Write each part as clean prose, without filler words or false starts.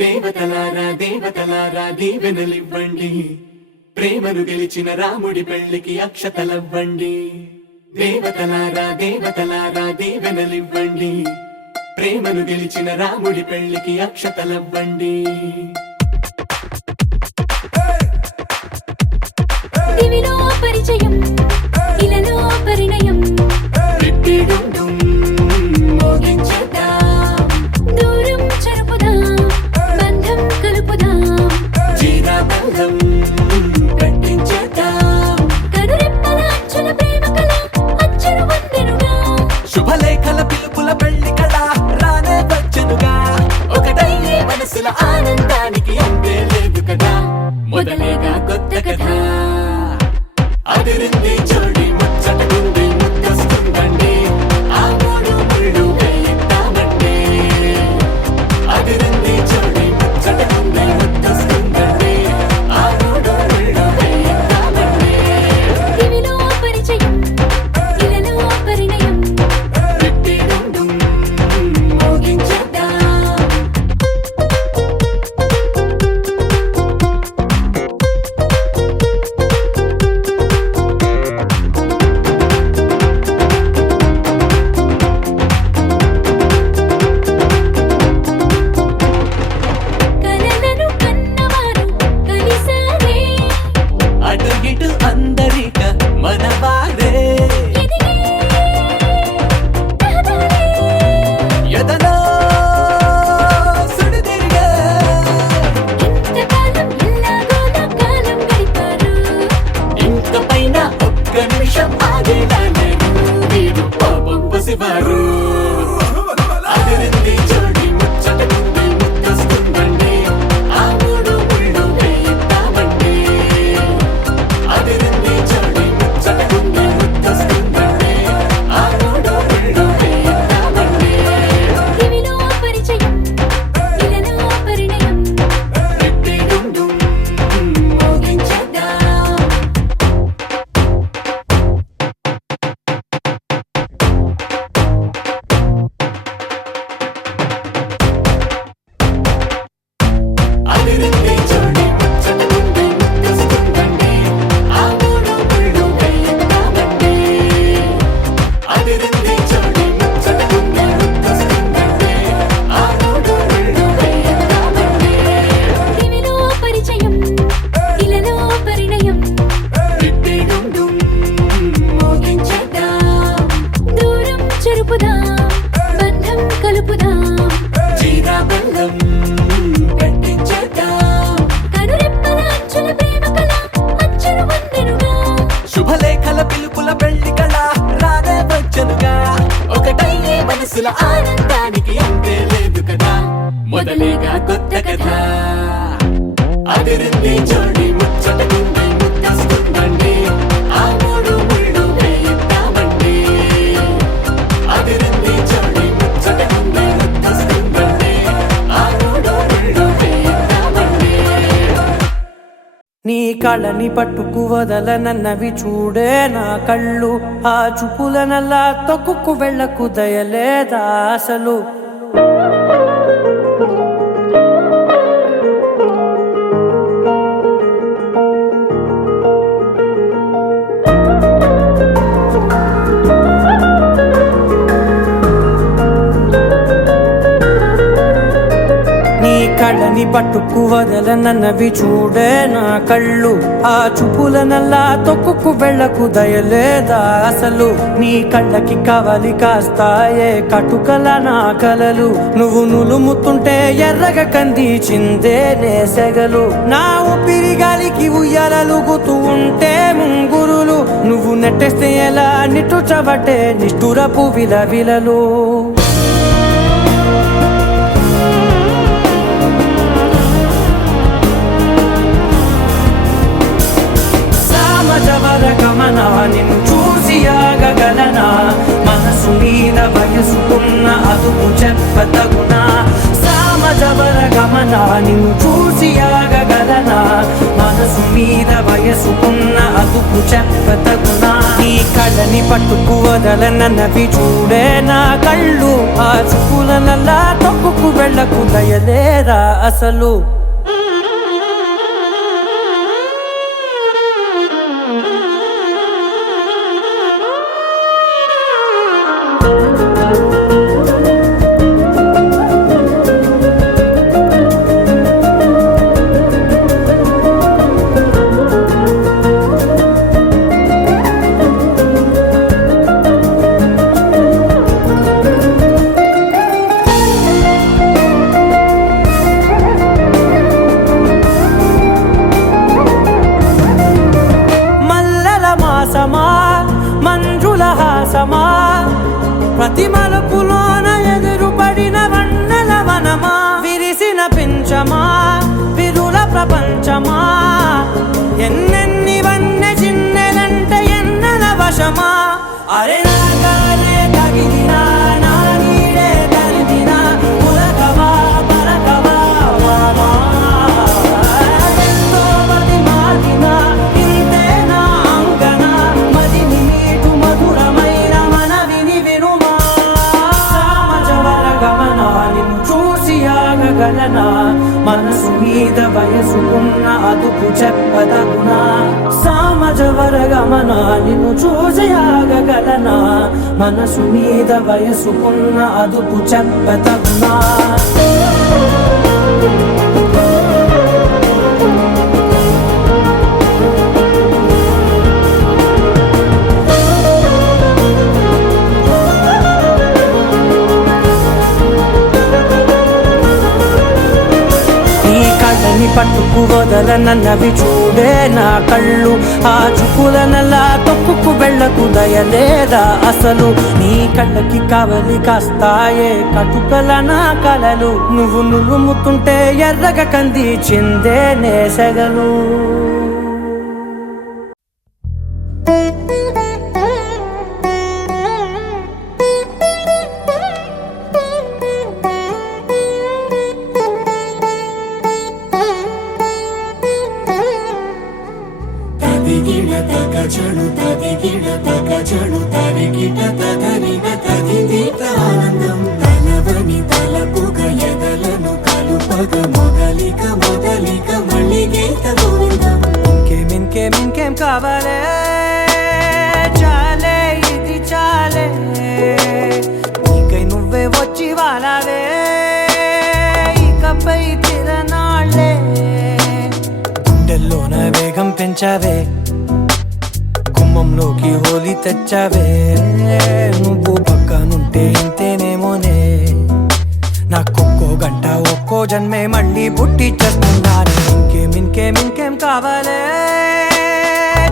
దేవతలారా దేవతలారా దీవెనలివ్వండి, ప్రేమను గెలిచిన రాముడి పెళ్లికి అక్షతలవ్వండి. దేవతలారా దేవతలారా దీవెనలివ్వండి, ప్రేమను గెలిచిన రాముడి పెళ్లికి అక్షతలవ్వండి. దివిలో పరిచయం, ఇలలో పరిణయం, రిట్టిడుండుం మోగించేద్దాం, దూరం చెరుపుదాం, బంధం కలుపుదాం, జీరాబంధం కట్టించేద్దాం. కనురెప్పల అంచుల ప్రేమ కళ అచ్చరు వందెనుగా, శుభలేఖల పిలుపుల పెళ్లి కళ రానే వచ్చనుగా. ఒకటయ్యే మనసుల ఆనందానికి అంతే లేదు కదా, మొదలేగా కొత్త కథ. అదిరింది జోడి ముచ్చటకుంది ముద్దొస్తుందండి, ఆ మూడు ముళ్ళు వేయిద్దామండి. అదిరింది జోడి ముచ్చటకుంది ముద్దొస్తుందండి, ఆ మూడు ముళ్ళు వేయిద్దామండి. దివిలో పరిచయం, ఇలలో పరిణయం, రిట్టిడుండుం మోగించేద్దాం. కలలను కన్నవారు కలిసారే, అటు ఇటు అందరిక మనవారే. ఎదిగే రహదారే, ఎదలో సుడిదిరిగే, ఇంతకాలం ఎల్లాగోలా కాలం గడిపారు, ఇంక పైన ఒక్క నిమిషం ఆగేలా లేరు వీరు పాపం పసివారు. అదిరింది జోడి ముచ్చటకుంది ముద్దొస్తుందండి, ఆ మూడు ముళ్ళు వేయిద్దామండి. అదిరింది జోడి ముచ్చటకుంది ముద్దొస్తుందండి, ఆ మూడు ముళ్ళు వేయిద్దామండి. దివిలో పరిచయం, ఇలలో పరిణయం, రిట్టిడుండుం మోగించేద్దాం. అదిరింది జోడి ముచ్చటకుంది ముద్దొస్తుందండి, ఆ మూడు ముళ్ళు వేయిద్దామండి. అదిరింది జోడి ముచ్చటకుంది ముద్దొస్తుందండి, ఆ మూడు ముళ్ళు వేయిద్దామండి. దివిలో పరిచయం, ఇలలో పరిణయం, రిట్టిడుండుం మోగించేద్దాం. దూరం చెరుపుదాం, బంధం కలుపుదాం, జీరాబంధం కట్టించేద్దాం. కనురెప్పల అంచుల ప్రేమ కళ అచ్చరు వందెనుగా, శుభలేఖల పిలుపుల పెళ్లి కళ రానే వచ్చనుగా. ఒకటయ్యే మనసుల ఆనందానికి అంతే లేదు కదా, మొదలేగా కొత్త కథ. అదిరింది జోడి ముచ్చటకుంది ముద్దొస్తుందండి, ఆ మూడు ముళ్ళు వేయిద్దామండి. అదిరింది జోడి ముచ్చటకుంది ముద్దొస్తుందండి, ఆ మూడు ముళ్ళు వేయిద్దామండి. నీ కళ్ళని పట్టుకు వదలనన్నవి చూడే నా కళ్ళు, ఆ చూపులనల్లా తొక్కుకు వెళ్ళకు దయలేదా అసలు. నీ కళ్ళని పట్టుకు వదలనన్నవి చూడే నా కళ్ళు, ఆ చూపులనల్లా తొక్కుకు వెళ్ళకు దయలేదా అసలు. నీ కళ్ళకి కవలి కాస్తాయే కటుకల నా కలలు, నువ్వు నులుముతుంటే ఎర్రగ కందిచిందే నేసెగలు. నా ఊపిరి గాలికి ఉయ్యాలలుగుతూ ఉంటే ముంగురులు, నువ్వు నెట్టేస్తే ఎలా నిట్టుచబట్టే నిష్ఠురపు విలవిలలు. సామజవర గమన నిన్ను చూసి ఆగగలనా, మనసు మీద వయసుకున్న అదుపు చెప్పతగునా. సామజవర గమన నిన్ను చూసి ఆగగలనా, మనసు మీద వయసుకున్న అదుపు చెప్పతగునా. నీ కళ్ళని పట్టుకు వదలనన్నవి చూడే నా కళ్ళు, ఆ చూపులనల్లా తొక్కుకు వెళ్ళకు దయలేరా అసలు మంజుల హాసమా ప్రతి మలుపులోన ఎదురుపడిన వన్నెల వనమా విరిసిన పించమా విరుల ప్రపంచమా ఎన్నెన్ని వన్నె చిన్నెలంటే ఎన్నెల వశమా అరే నాగాలే తగిలినా నా నీడే తరిమినా పులకవా పలకవా వామా ఎంతో మది మాటిన ఇంతే నా అంగన మదిని మీటు మధురమైన మనవిని వినుమా సామజవర గమన నిన్ను చూసి ఆగగలనా మనసు మీద వయసుకున్న అదుపు చెప్పదగునా సామజవర గమన నిన్ను చూసి ఆగగలనా మనసు మీద వయసుకున్న అదుపు చెప్పదగునా పట్టుకు వదలనన్నవి చూడే నా కళ్ళు ఆ చుకులనలా తొక్కుకు వెళ్ళకు దయలేదా అసలు నీ కళ్ళకి కవలి కాస్తాయే కటుకల నా కలలు నువ్వు నులుముతుంటే ఎర్రగ కంది చిందే నేసగలు తదిగిడ తగజడు తదిగిడ తగజడు తరిగిట తదరిన తదిదీత ఆనందం తలవని తలపుగ ఎదలను కలుపగ మొదలిక మొదలిక మళ్ళీ గీత గోవిందం ఇంకేం కావాలే చాలే ఇది చాలే నీకై నువ్వే వచ్చి వాలావే ఇకపై తిరనాళ్ళే గుండెల్లోన వేగం పెంచావే గుమ్మంలోకి హోలీ తెచ్చావే నువ్వు పక్కనుంటే ఇంతేనేమోనే నాకొక్కో గంట ఒక్కో జన్మే మళ్ళీ పుట్టి చేస్తున్నాను ఇంకేం కావాలే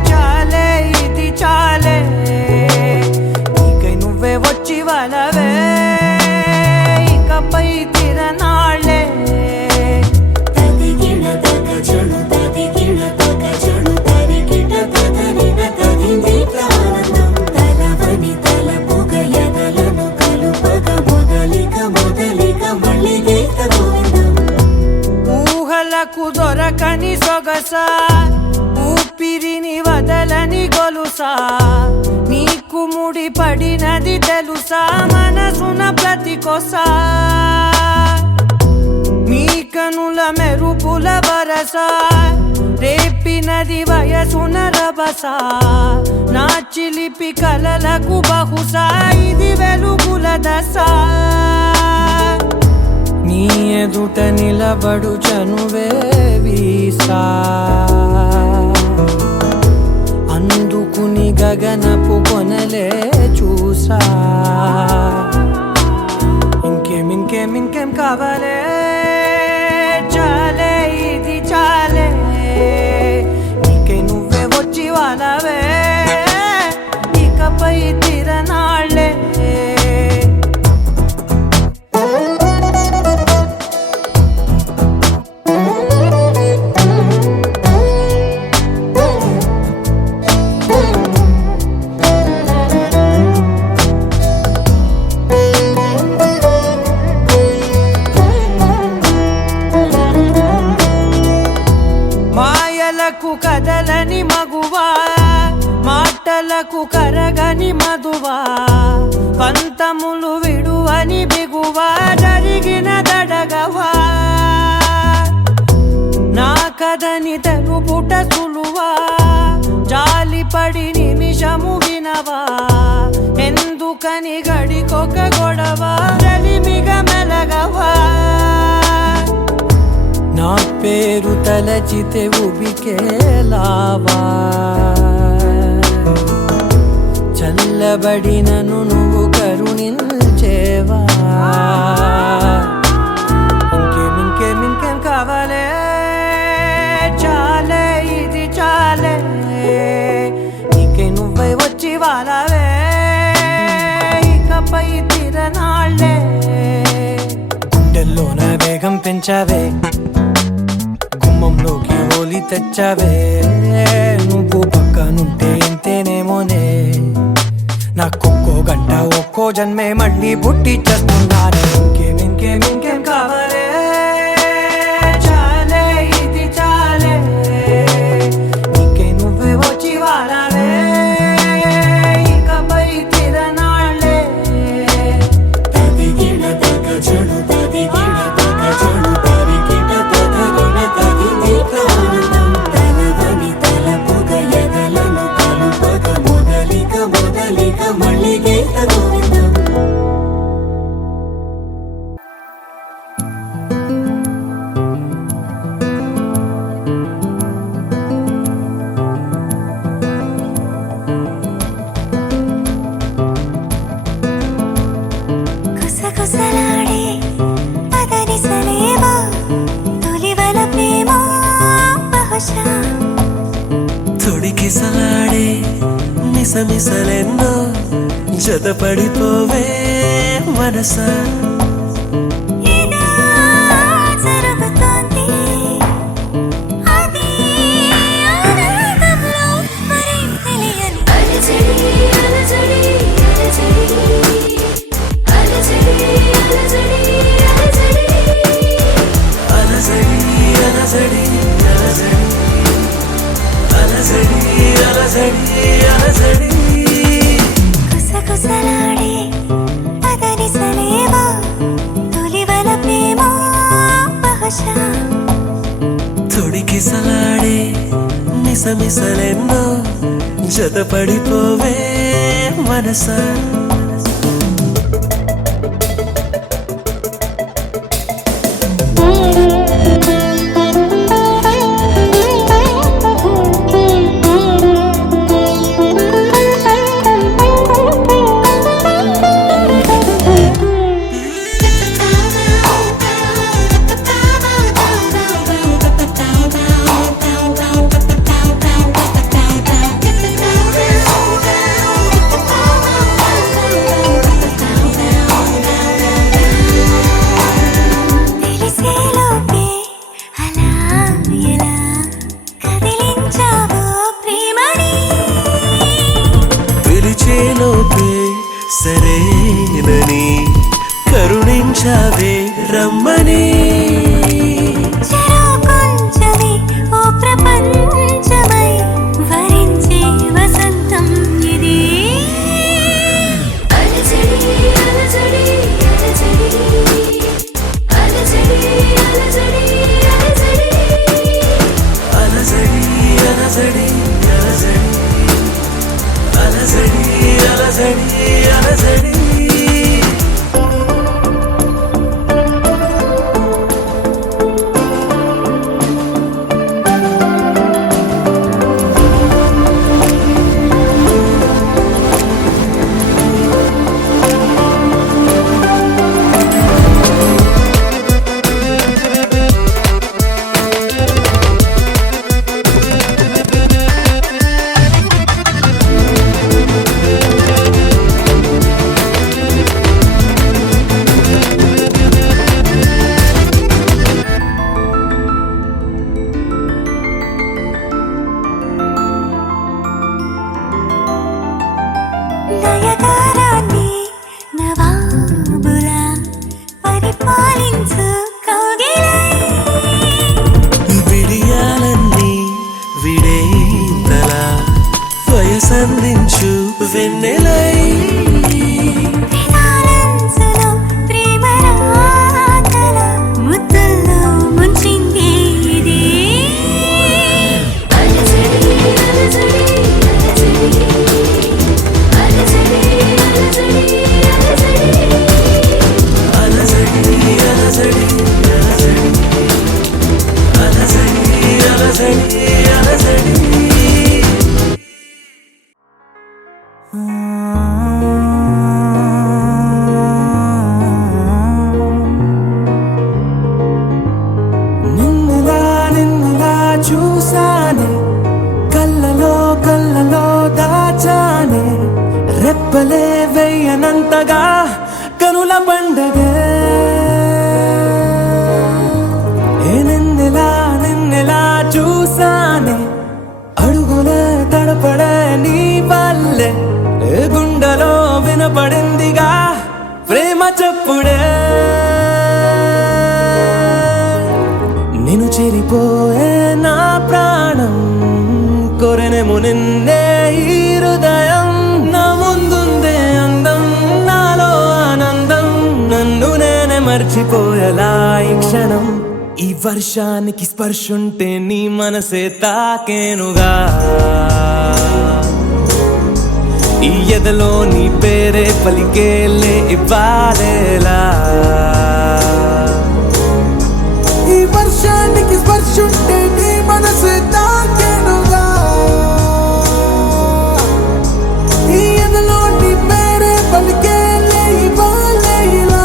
చాలే ఇది చాలే నీకై నువ్వే వచ్చి వాళ్ళవే ఇకపై తిరనాళ్ళే ఊహలకు దొరకని సొగస ఊపిరిని వదలని గొలుసా నీకు ముడి పడినది తెలుసా మనసున ప్రతి కొసా నీ కనుల మెరుపుల వరస రేపినది వయసున రభస నా చిలిపి కలలకు బహుశా ఇది వెలుగుల దశ నీ ఎదుట నిలబడు చనువే వీసా అందుకుని గగనపు కొనలే చూసా ఇంకేం కావాలే చాలే ఇది చాలే నీకే నువ్వే వచ్చి వాళ్ళవే ఇకపై తిరనాళ్ళే కదలని మగువా మాటలకు కరగని మధువా పంతములు విడువని బిగువా జరిగిన కాదని తెలుపుట సులువా జాలిపడి నిమిషము వినవా ఎందుకని గడికొక గొడవ రవిమిగ మెలగవా నా పేరు తలచితే ఉబికేలావా చల్లబడినను నువ్వు కరుణించేవా ఇంకేం కావాలే చాలే ఇది చాలే నీకే నువ్వై వచ్చి వాలవే ఇకపై తిరనాళ్ళే గుండెల్లోన వేగం పెంచావే గుమ్మంలోకి హోలీ తెచ్చావే నువ్వు పక్కనుంటే ఇంతేనేమోనే నాకొక్కో గంట ఒక్కో జన్మే మళ్ళీ పుట్టి చేస్తున్నానే ఇంకేం కావాలే చాలే ఇది చాలే నీకే నువ్వే వచ్చి వాడాలే ఇకపై తిరనాళ్ళే తదిగిన తగ చెడు తదిగిన తగ చెడు తరిగిన తగగుణ తగిది ప్రాణం తలవని తలపుగ ఎదలను కలుపగ మొదలిక మళ్ళీగే తగోవిందం కుసకుసలాడే పదనిసలేమో తొలివల ప్రేమ బహుశా తొడికిసలాడే మిసమిసలెన్నో జతపడిపోవే మనసా ఏదో జరుగుతోంది అది ఆనందంలో మరేం తెలియని అలజడి అలజడి అలజడి అలజడి అలజడి అలజడి అలజడి అలజడి అలజడి కుసకుసలాడే పదనిసలేమో తొలివల ప్రేమ బహుశా తొడికిసలాడే మిసమిసలెన్నో జతపడిపోవే మనసా తెలిసేలోపే అలా ఎలా కదిలించావో ప్రేమని పిలిచేలోపే సరేనని కరుణించావే రమ్మని చెరో కొంచెమే ఓ ప్రపంచమై వరించే వసంతం ఇది అలజడి అలజడి అలజడి అలజడి అలజడి అలజడి అలజడి అలజడి అలజడి అలజడి రెప్పలే వెయ్యనంతగా కనుల పండగే నిన్నెలా చూసానే అడుగులే తడపడే నీ వల్లే గుండెలో వినపడిందిగా ప్రేమ చెప్పుడే నిన్ను చేరిపోయే నా ప్రాణం కోరెనేమో నిన్నే ఈ హృదయం నా ముందుందే అందం నాలో ఆనందం నన్ను నేనే మర్చిపోయేలా ఈ క్షణం ఈ వర్షానికి స్పర్శుంటే నీ మనసే తాకేనుగా ఈ ఎదలో నీ పేరే పలికేలే ఇవ్వాలేలా ఈ వర్షానికి స్పర్శుంటే నీ మనసే తాకేనుగా ఈ ఎదలో నీ పేరే పలికేలే ఇవ్వాలేలా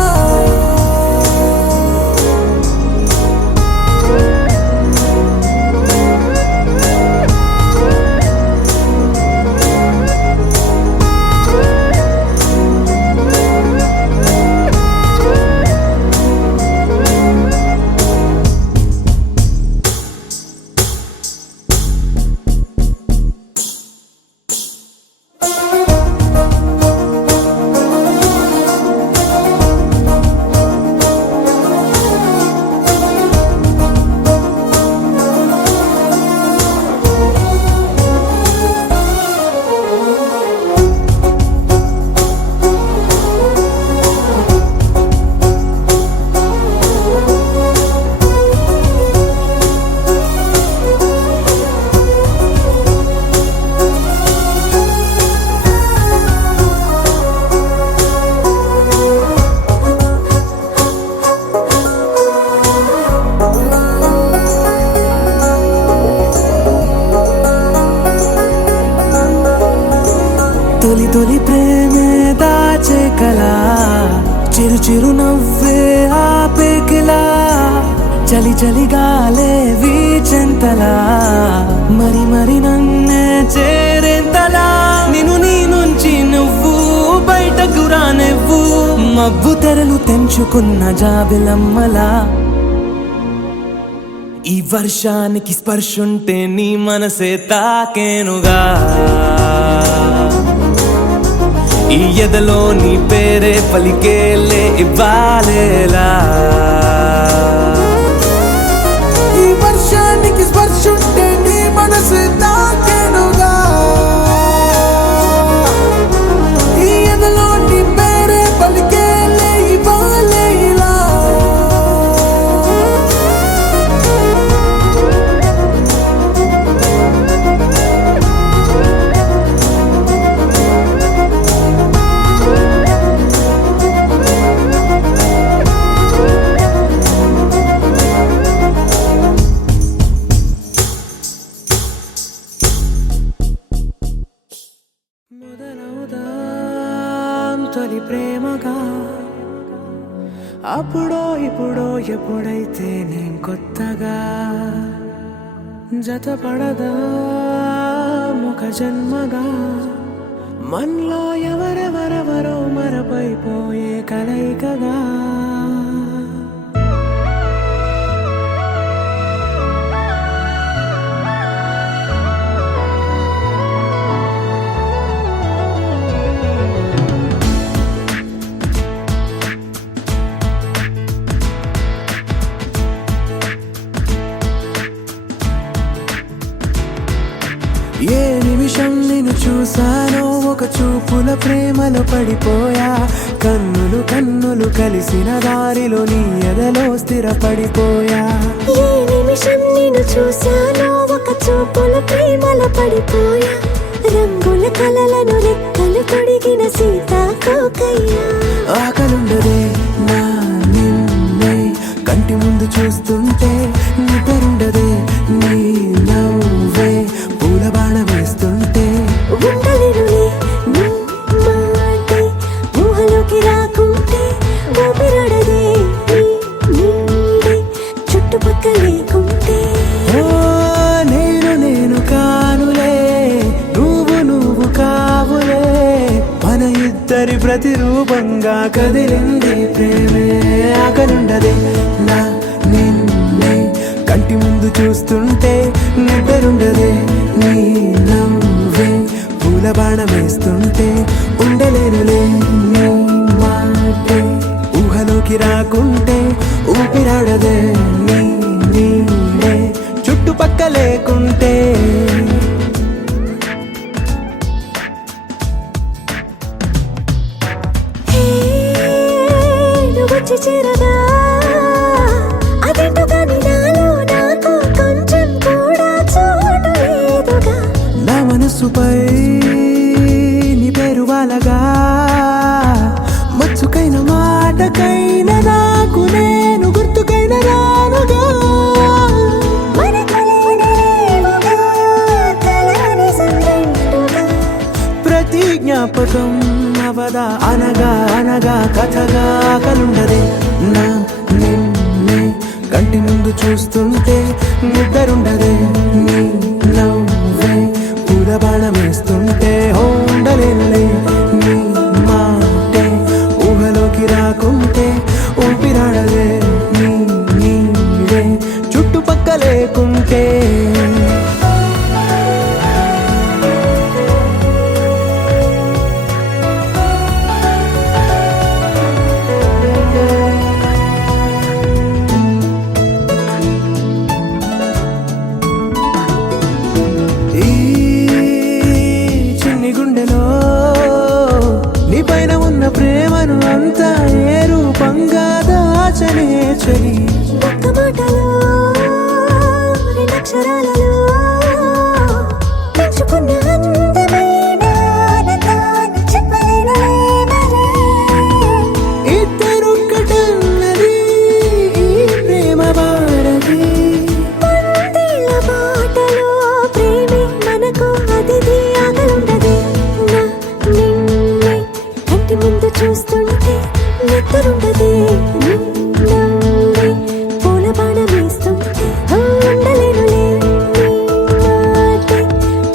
తొలి తొలి ప్రేమే దాచే కలా చిరు చిరు నవ్వే ఆపేకిలా చలి చలి గాలే వీచెంతలా మరి మరి నన్నే చేరేంతలా నిన్ను నీ నుంచి నువ్వు బయటకు రానివ్వు మబ్బు తెరలు తెంచుకున్న జాబిలమ్మలా ఈ వర్షానికి స్పర్శుంటే నీ మనసే తాకేనుగా ఈ ఎదలో నీ పేరే పలికేలే ఇవ్వాలేలా ఈ వర్షానికి స్పర్శుంటే నీ మనసు తాకేనుగా ఈ ఎదలో నీ పేరే పలికేలే ఇవ్వాలేలా తొలి ప్రేమగా అప్పుడో ఇప్పుడో ఎప్పుడైతే నేను కొత్తగా జతపడదా ముఖ జన్మగా మనలో ఎవరెవరెవరో మరపైపోయే కలయికగా ఏ నిమిషం నిన్ను చూసానో ఒక చూపుల ప్రేమలో పడిపోయా కన్నులు కన్నులు కలిసిన దారిలో నీ ఎదలో స్థిరపడిపోయా ఏ నిమిషం నిన్ను చూశానో ఒక చూపుల ప్రేమలో పడిపోయా రంగుల కలలను రెక్కలు తొడిగిన సీతాకోకయ్యా ఆకలుండదే నా నిన్నే కంటి ముందు చూస్తుంటే నిద్రుండదే నీ నవ్వే పూల బాణ వేస్తుంటే ఉండలేనులే నీ మాటే ఊహలోకి రాకుంటే ఊపిరాడదే నీ నీడే చుట్టుపక్కల లేకుంటే ఓ నేను కానులే నువ్వు కావులే మన ప్రతిరూపంగా కదిలింది ప్రేమే ఆకలుండదే నా నిన్నే కంటి ముందు చూస్తుంటే నిద్రుండదే నీ నవ్వే పూల బాణం వేస్తుంటే ఉండలేనులే నీ మాటే ఊహలోకి రాకుంటే ఊపిరాడదే నీ నీడే చుట్టుపక్క లేకుంటే వచ్చి చేరగా అదేంటో కానీ నాలో నాకు కొంచెం కూడా చోటు లేదుగా నా మనసుపై నీ పేరు వాలగా మచ్చుకైన మాటకైన నాకు నేను గుర్తుకైన రానుగా మనకలేనిలేవుగా కలని సంగంటుగా ప్రతి జ్ఞాపకం అవదా అనగా అనగా కథగా కలుండదే నా నిన్నే కంటి ముందు చూస్తుంటే నిద్రుండదే నీ నవ్వే పూల బాణం వేస్తుంటే ఉండలేనులే నీ మాటే ఊహలోకి రాకుంటే ఊపిరాడదే నీ నీడే చుట్టుపక్క లేకుంటే ఈ చిన్ని గుండెలో నీ పైన ఉన్న ప్రేమను అంతా ఏ రూపంగా దాచనే చలి ఒక్క మాటలో రెండక్షరాలలో పెంచుకున్న అందమైన ఆనందాన్ని చెప్పలేనులే మరి. ఇద్దరొక్కటన్నది ఈ ప్రేమ భారతి పందిళ్ళ బాటలో ప్రేమే మనకు అతిథి ఆగలుండదే నా నిన్నే కంటి ముందు చూస్తుంటే నిద్రుండదే నీ నవ్వే పూల బాణం వేస్తుంటే ఉండలేనులే నీ మాటే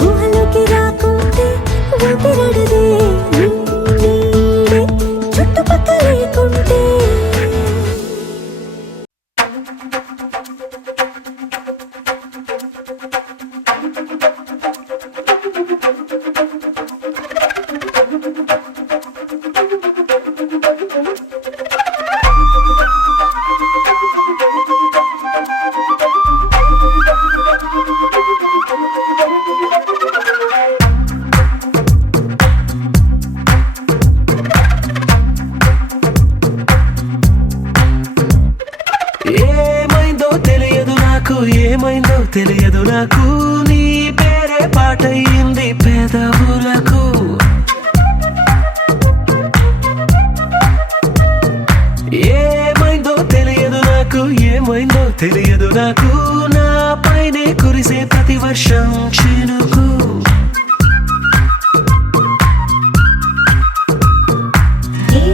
ఊహలోకి రాకుంటే ఊపిరాడదే నీ నీడే చుట్టుపక్క లేకుంటే ఏమైందో తెలియదు నాకు ఏమైందో తెలియదు నాకు నీ పేరే పాటయింది పెదవులకు ఏమైందో తెలియదు నాకు ఏమైందో తెలియదు నాకు నా పైనే కురిసే ప్రతి వర్షం చినుకు ఏ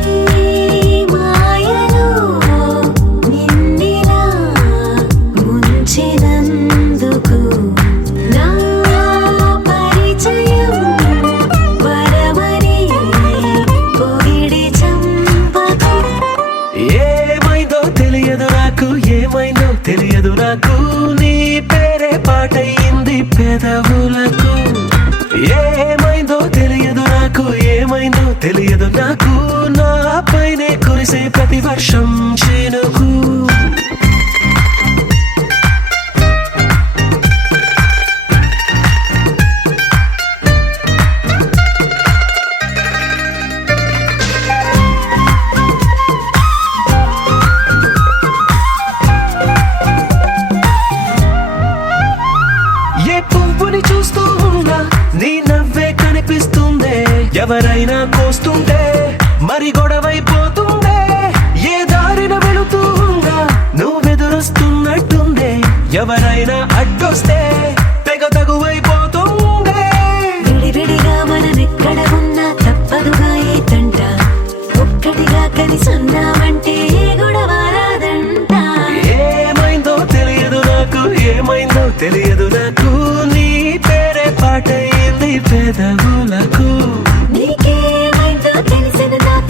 మాయలో నిన్నిలా ముంచినందుకు నా పరిచయం వరమని పొగిడి చంపకు ఏమైందో తెలియదు నాకు ఏమైందో తెలియదు నాకు నీ పేరే పాటయింది పెదవులకు ఏమైందో తెలియదు నాకు ఏమైందో తెలియదు నాకు నా పైనే కురిసే ప్రతి వర్షం చినుకు ఏ పువ్వుని చూస్తూ ఉన్నా నీ నవ్వే కనిపిస్తుందే ఎవరైనా కోస్తుంటే మరి గొడవైపోతుందే ఏ దారిన వెళుతూ ఉన్నా నువ్వెదురొస్తున్నట్టుందే ఎవరైనా అడ్డొస్తే తెగ తగువైపోతుందే విడివిడిగా మనమెక్కడ ఉన్నా తప్పదుగా ఏ తంట ఒక్కటిగా కలిసి ఉన్నామంటే గొడవ రాదంట ఏమైందో తెలియదు నాకు ఏమైందో తెలియదు నాకు నీ పేరే పాటయింది పెదవులకు నీకేమైందో తెలిసిన నాకు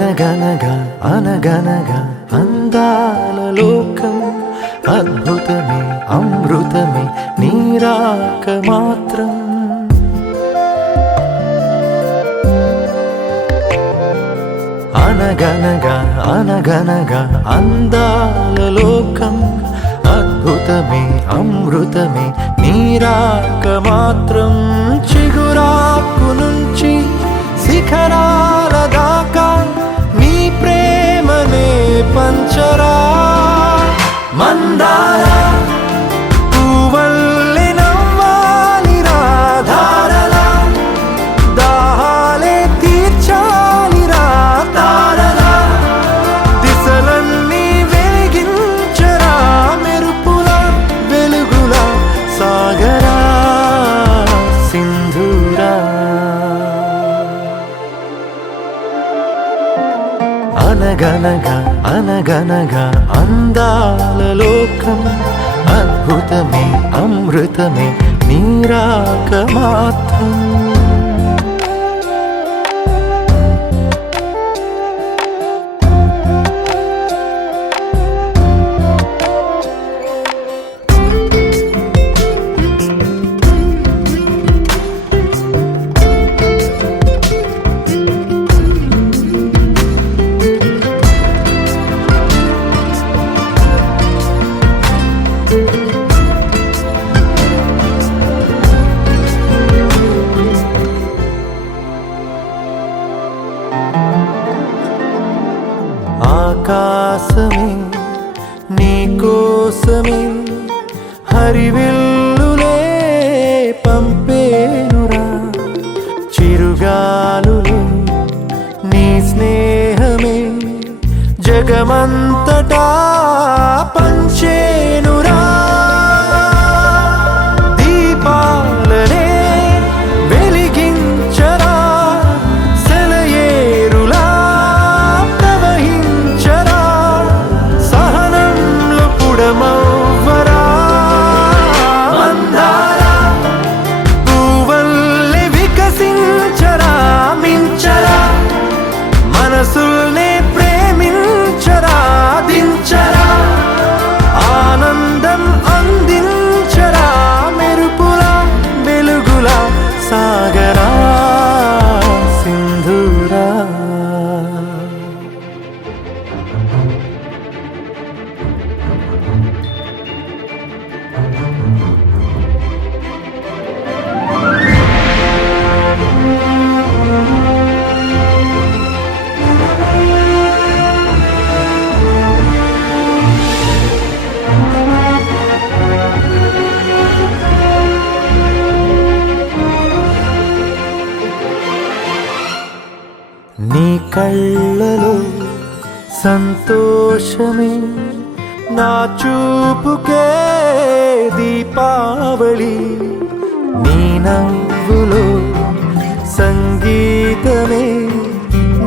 అనగనగా అనగనగా అందాల లోకం అద్భుతమే అమృతమే నీరాక మాత్రం అనగనగా అనగనగా అందాల లోకం అద్భుతమే అమృతమే నీరాక మాత్రం చిగురాకు నుంచి శిఖరాల దాకా నీ ప్రేమనే పంచరా మందార పువ్వల్లె నవ్వాలి రాధారలా దాహాలే తీర్చాలి రా తారలా దిశలన్నీ వెలిగించరా మెరుపుల వెలుగుల సాగరా సింధూరా అనగనగా అనగనగా అందాల లోకం అద్భుతమే అమృతమే నీరాక మాత్రం ఆకాశమే నీకోసమే హరివిల్లులే పంపేనురా చిరుగాలులే నీ స్నేహమే జగమంతటా పంచేనురా దీపాలనే వెలిగించరా సెలయేరులా ప్రవహించరా సహనంలో పుడమవ్వరా మందార పువ్వల్లె వికసించరా మించరా మనసుల్నే ప్రేమించరా దించరా ఆనందం అందించరా మెరుపుల వెలుగుల సాగరా సింధూరా నీ కళ్ళలో సంతోషమే నా చూపుకే దీపావళి నీ నవ్వులో సంగీతమే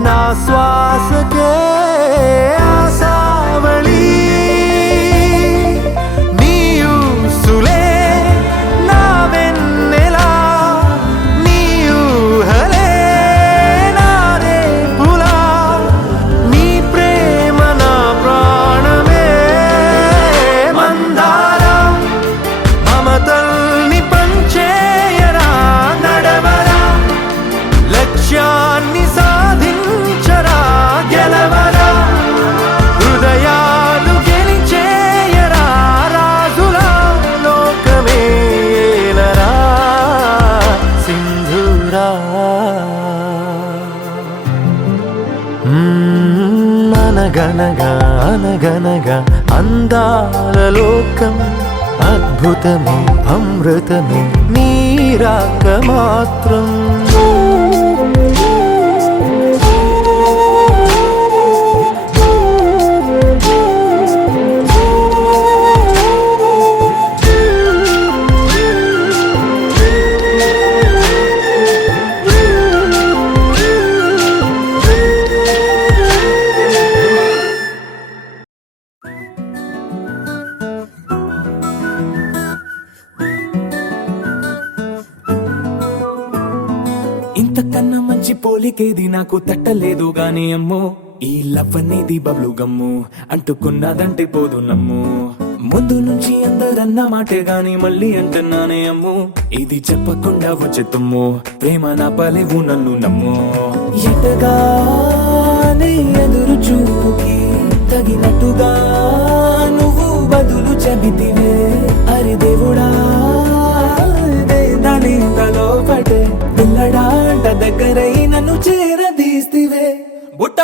నా శ్వాసకే ఆశావళి నీ ఊసులే నా వెన్నెలా నీ ఊహలే నా రేపులా నీ ప్రేమ నా ప్రాణమే మందార మమతల్ని పంచేయరా నడవరా లక్ష్యాన్ని సాధించరా గెలవరా హృదయాలు గెలిచేయరా రాజులా లోకమే ఏలరా సింధూరా అనగనగా అనగనగా అందాల లోకం అద్భుతమే అమృతమే నీరాక మాత్రం పోలికేది నాకు తట్టలేదు గాని అమ్మో ఈ లవ్ అనేది బబ్లు గమ్ము అంటుకున్నదంటే పోదు నమ్ము ముందు నుంచి అందరన్న మాటే గాని మళ్ళీ అంటున్నానే అమ్ము ఇది చెప్పకుండా వచ్చే తుమ్ము ప్రేమ నా పలేవు నన్ను నమ్ము ఎటగానే ఎదురు చూపుకి తగినట్టుగా నువ్వు బదులు చెబితివే అరే దేవుడా దాని లోపటే పిల్లడాంట దగ్గరై నన్ను చేరదీస్తివే బుట్ట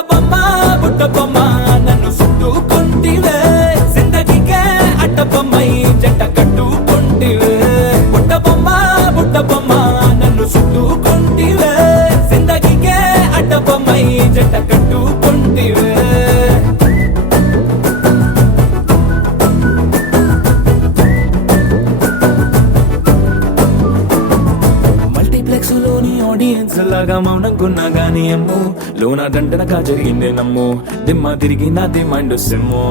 బొమ్మ నన్ను చుట్టుకుంటివే జిందగీకే అట్ట బొమ్మై జంట కట్టుకుంటివే బుట్ట బొమ్మ నన్ను చుట్టుకుంటివే జిందగీకే అట్ట బొమ్మై జంట కట్టుకుంటివే లోని ఆడియన్స్ లాగా మౌనంకున్నా గానీ అమ్ము లోన దండనగా జరిగిందే నమ్ము దిమ్మ తిరిగి నా దిమ్మండు సిమ్ము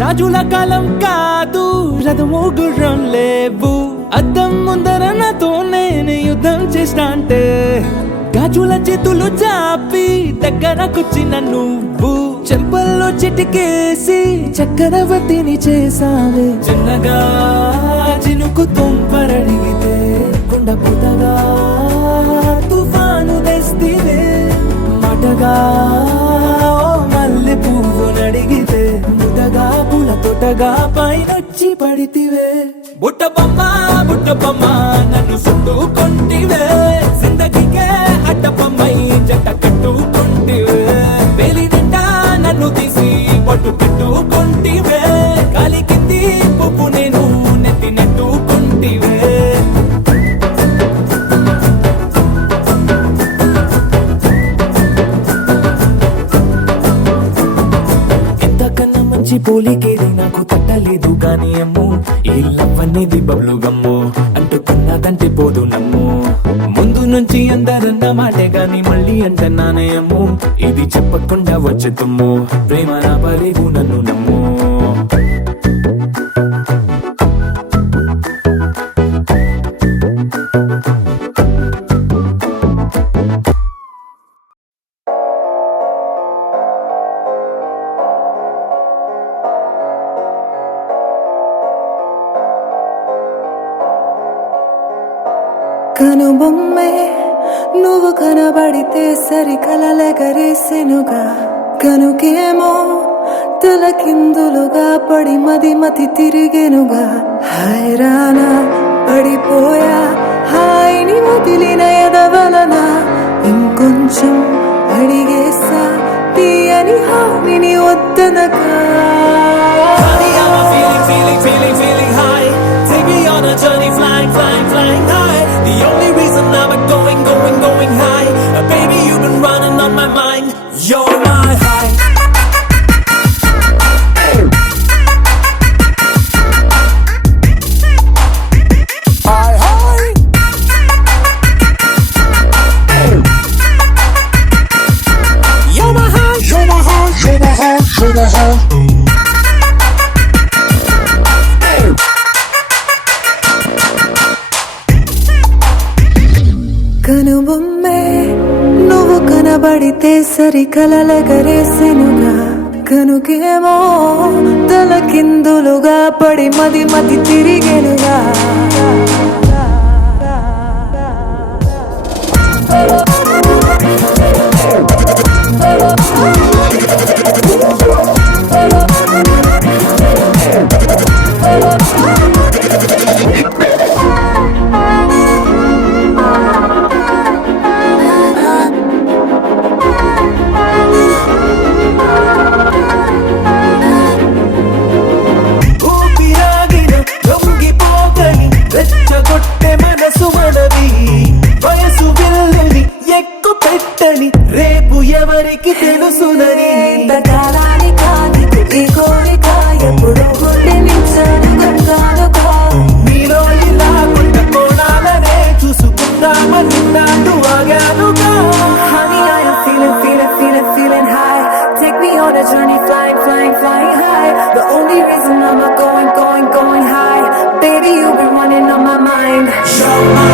రాజుల కాలం కాదు రథము గుర్రం లేవు అద్దం ముందర నాతో నేను యుద్ధం చేస్తా అంటే గాజుల చేతులు చాపి దగ్గరకొచ్చిన నువ్వు చెంపల్లో చిటికేసి చక్రవర్తిని చేసావే చిన్నగా చినుకు తుంపరడిగితే కుండ పుతగా తుఫాను తెస్తివే మాటగా మల్లె పువ్వు నడిగితే ముదగా పుల తొటగా పైనొచ్చి పడితివే బుట్ట బొమ్మ నన్ను చుట్టుకుంటివే జిందగీకే అట్ట బొమ్మై జంట కట్టుకుంటివే వేలి నిండా నన్ను తీసి పట్టు పెట్టుకుంటివే కాలి కింది పువ్వు నేను నెత్తి నెట్టుకుంటివే పోలికేది నాకు తట్టలేదు గాని అమ్ము ఈ లవ్ అనేది బబ్లు గమ్ము అంటుకున్నదంటే పోదు నమ్ము ముందు నుంచి అందరన్న మాటే గాని మళ్ళీ అంటున్నానే అమ్ము ఇది చెప్పకుండా వచ్చే తుమ్ము ప్రేమ నా పలేవు నన్ను నమ్ము కనుబొమ్మే నువ్వు కనబడితే సరి కలలెగరేసెనుగా కనుకేమో తలకిందులుగా పడి మతి తిరిగెనుగా హైరానా పడిపోయా హాయిని వదిలిన ఎదవలన ఇంకొంచెం అడిగేసా తీయని హాయిని వద్దనగా journey flying high. The only reason I'm going high. Baby, you've been running on my mind. You're my high. You're my high. You're my high. You're my high. You're my high. కనుబొమ్మే నువ్వు కనబడితే సరి కలలెగరేసెనుగా కనుకేమో తలకిందులుగా పడి మతి తిరిగెనుగా ఊపిరాగిన లొంగిపోగని రెచ్చగొట్టె మనసు మనవి ఎవరికి తెలుసునని ఇంతకాలాని కాదు ఈ కోరిక ఎప్పుడు గుండె నించాను గంగాలుగా మీలో ఇలా కొత్త కోణాలనే చూసుకుందామని నాటు ఆగానుగా. Honey, I am feeling high. Take me on a journey, flying high. The only reason I'm going high. Baby, you've been running on my mind. Show my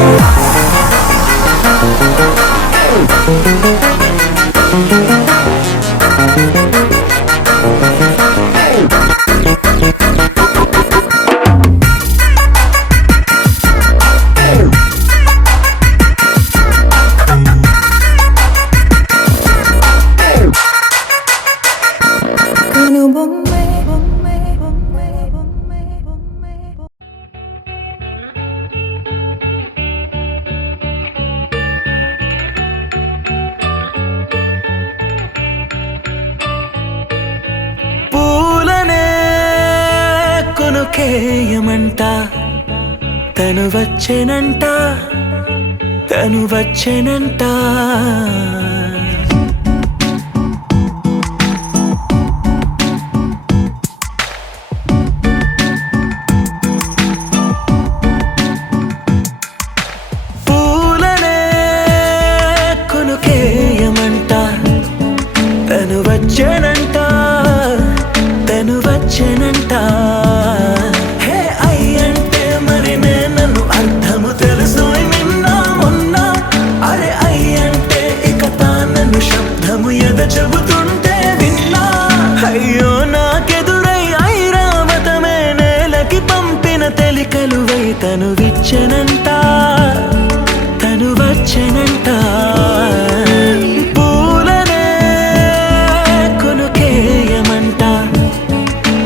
పూలనే కొనుకేయమంట తను వచ్చెనంట పూలనే కొనుకేయమంట తను వచ్చెనంట హే అయ్యంటే మరి నన్ను అర్థము తెలుసు నిన్న మొన్న అరే అయ్యంటే ఇక తానను శబ్దము ఎద చెబుతుంటే విన్నా అయ్యో నాకెదురై ఐరావతమే నేలకి పంపిన తెలికలువై తను విచ్చెనంట పూలనే కొనుకేయమంట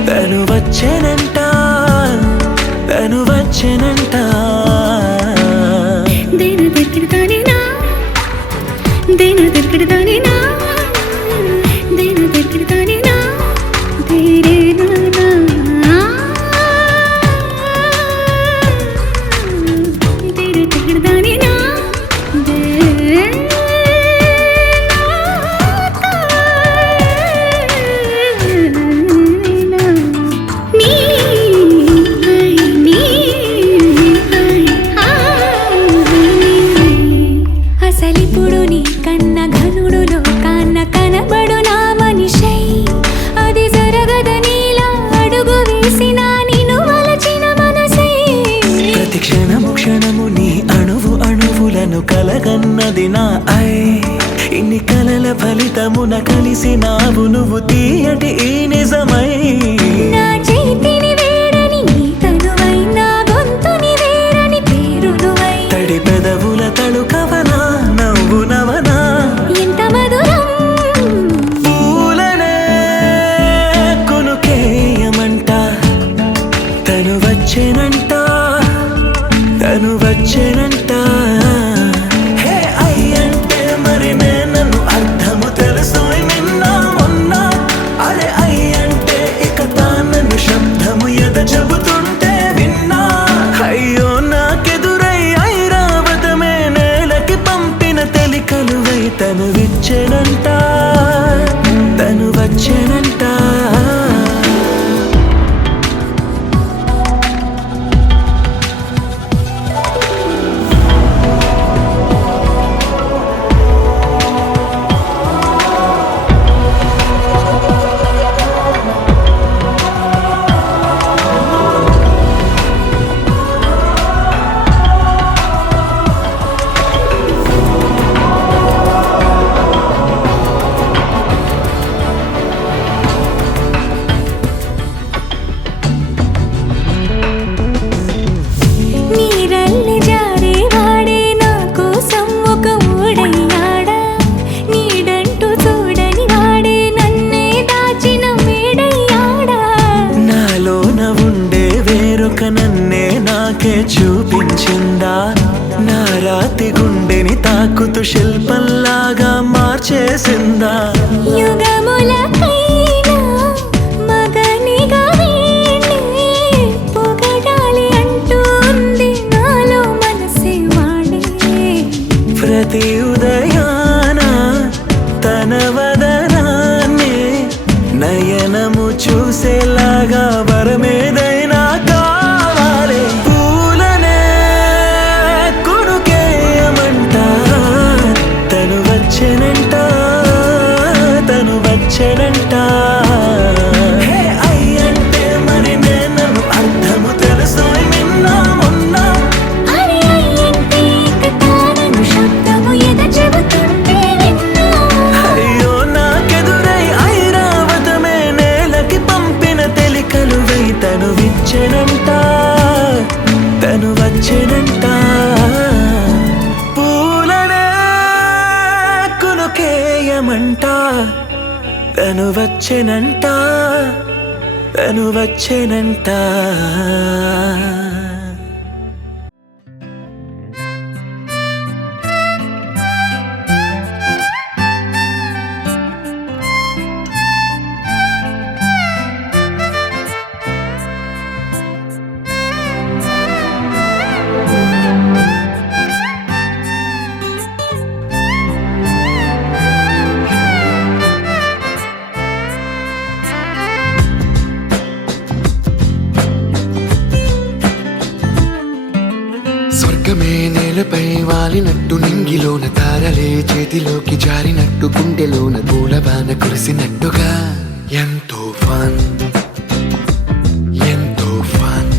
తను వచ్చెనంట దేన దగ్గరదాని నా దేన దగ్గరదాని నా దేన దగ్గరదాని నా దేరే నా దేన దగ్గరదాని నా దే అసలిప్పుడు నీ కన్న ఘనుడులో కాన్న కనబడు నా మనిషై అది జరగదనిలా అడుగు వేసిన నిన్ను వలచిన మనసై ప్రతి క్షణము నీ అణువులను కలగన్నది నా ఇన్ని కలల ఫలితమున కలిసినావు నువ్వు తీయటి ఈ నిజమై నా చేతిని వేడని నీ తనువై నా గొంతుని వేరని పేరు నువ్వై తడి పెదవుల తడుకవనా నవ్వు నవనా ఎంత మధురం పూలనే కొనుకేయమంట తను వచ్చెనంట హే అయ్యంటే మరి నన్ను అర్థము తెలుసు నిన్న మొన్న అరే అయ్యంటే ఇక తానను శబ్దము ఎద చెబుతుంటే విన్నా అయ్యో నాకెదురై ఐరావతమే నేలకి పంపిన తెలికలువై తను విచ్చెనంట చూపించిందా నా రాతి గుండెని తాకుతూ శిల్పంలాగా మార్చేసిందా యుగములకైనా మగనిగా వీణ్ణి పొగడాలి అంటుంది నాలో మనసే వాడే ప్రతి ఉదయాన తన వదనాన్ని నయనము చూసేలాగా వరమేదైనా కావాలి పూలనే కొనుకేయమంట తను వచ్చెనంట తను వచ్చెనంట హే అయ్యంటే మరి నేను అర్థము తెలుసు నిన్న మొన్న అరే అయ్యంటే కథలను శబ్దము ఎద చెబుతుంటే విన్నా అయ్యో నాకెదురై ఐరావతమే నేలకి పంపిన తెలికలువై తను విచ్చెనంట తను వచ్చెనంట పూలనే కొనుకేయమంట తను వచ్చెనంట తను వచ్చెనంట స్వర్గమే నేలపై వాలినట్టు నింగిలోన తారలే చేతిలోకి జారినట్టు గుండెలోన పూలబాన కురిసినట్టుగా ఎంతో ఫన్ ఎంతో ఫన్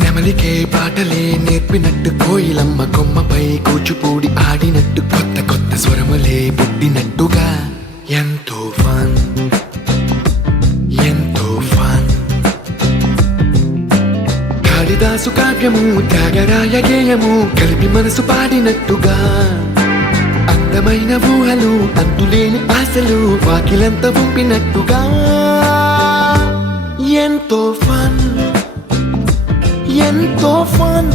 నెమలికే పాటలే నేర్పినట్టు కోయిలమ్మ కొమ్మపై కూచిపూడి ఆడినట్టు కొత్త కొత్త స్వరములే పుట్టినట్టుగా ఎంతో ఫన్ ఎంతో ఫన్ కాళిదాసు కావ్యము త్యాగరాయ గేయము కలిపి మనసు పాడినట్టుగా అందమైన ఊహలు అంతులేని ఆశలు వాకిలంత పంపినట్టుగా ఎంతో ఫన్ ఎంతో ఫన్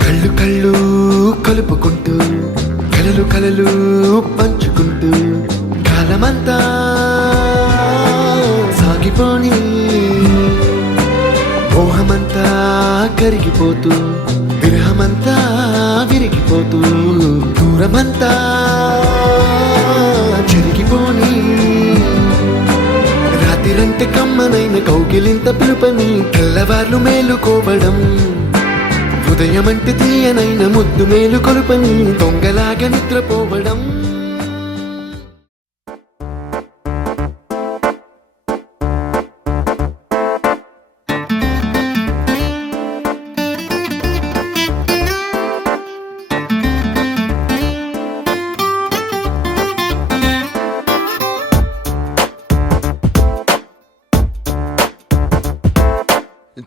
కళ్ళు కళ్ళు కలుపుకుంటూ కలలు కలలు పంచుకుంటూ కాలమంతా సాగిపోని మోహమంతా కరిగిపోతూ విరహమంతా విరిగిపోతూ దూరమంతా చెరిగిపోని రాత్రిరంటే కమ్మనైన కౌగిలింత పిలుపని తెల్లవార్లు మేలుకోవడం ఉదయమంటే తీయనైన ముద్దు మేలు కొలుపని దొంగలాగా నిద్రపోవడం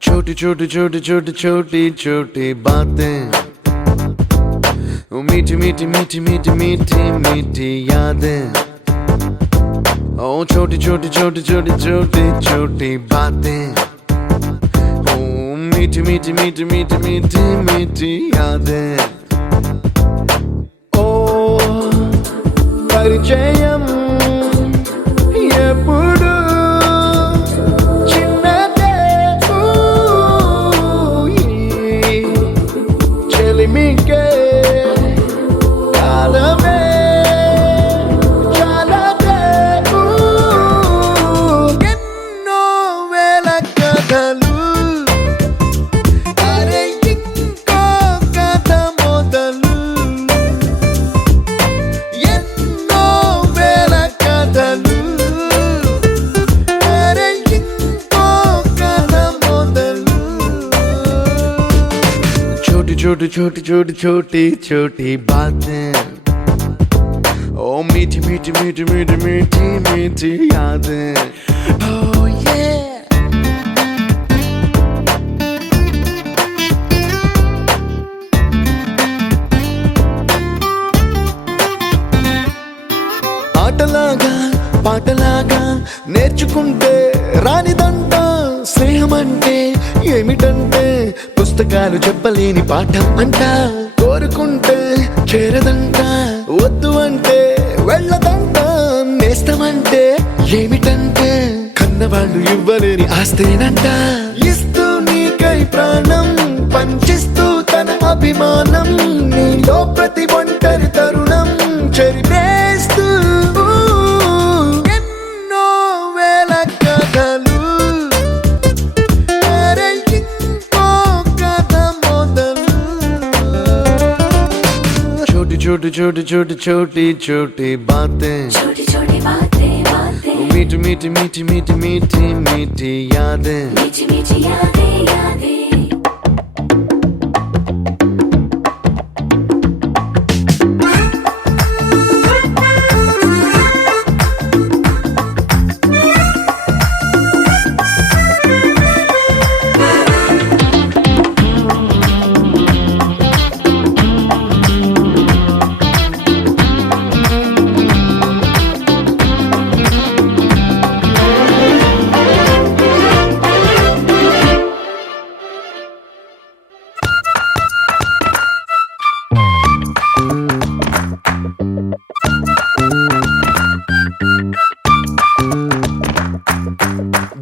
छोटी छोटी छोटी छोटी छोटी छोटी बातें वो मीठी मीठी मीठी मीठी मीठी मीठी यादें ओ छोटी छोटी छोटी छोटी छोटी छोटी बातें ओ मीठी मीठी मीठी मीठी मीठी मीठी यादें ओ परिचयम ఎప్పుడు చెలిమికే కాలమే చాలదే ఎన్నో వేల కథలు అరే ఇంకో కథ छोटी छोटी छोटी छोटी छोटी बातें, ओ मीठी मीठी मीठी मीठी मीठी मीठी यादें. Oh yeah. ఆటలాగా పాటలాగా నేర్చుకుంటే రానిదంట స్నేహం అంటే ఏమిటంటే పుస్తకాలు చెప్పలేని పాఠం అంట. కోరుకుంటే చేరదంట, వద్దు అంటే వెళ్ళదంట. నేస్తమంటే ఏమిటంటే కన్నవాళ్ళు ఇవ్వలేని ఆస్తేనంట. ఇస్తూ నీకై ప్రాణం పంచిస్తూ తన అభిమానం, నీలో ప్రతి ఒంటరి తరుణం చెరిపేస్తూ ఎన్నో వేల కథలు. అరే ఇంకో కథ మొదలు. छोटी छोटी छोटी छोटी छोटी छोटी बातें, छोटी छोटी बातें बातें, मीठी मीठी मीठी मीठी मीठी मीठी यादें. मीठी मीठी यादें यादें.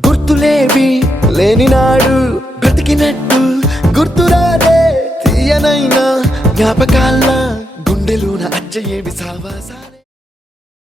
గుర్తులేవి లేని నాడు బ్రతికినట్టు గుర్తురాదే తీయనైనా జ్ఞాపకాల గుండెలోన అచ్చయేవి సావాసాలే.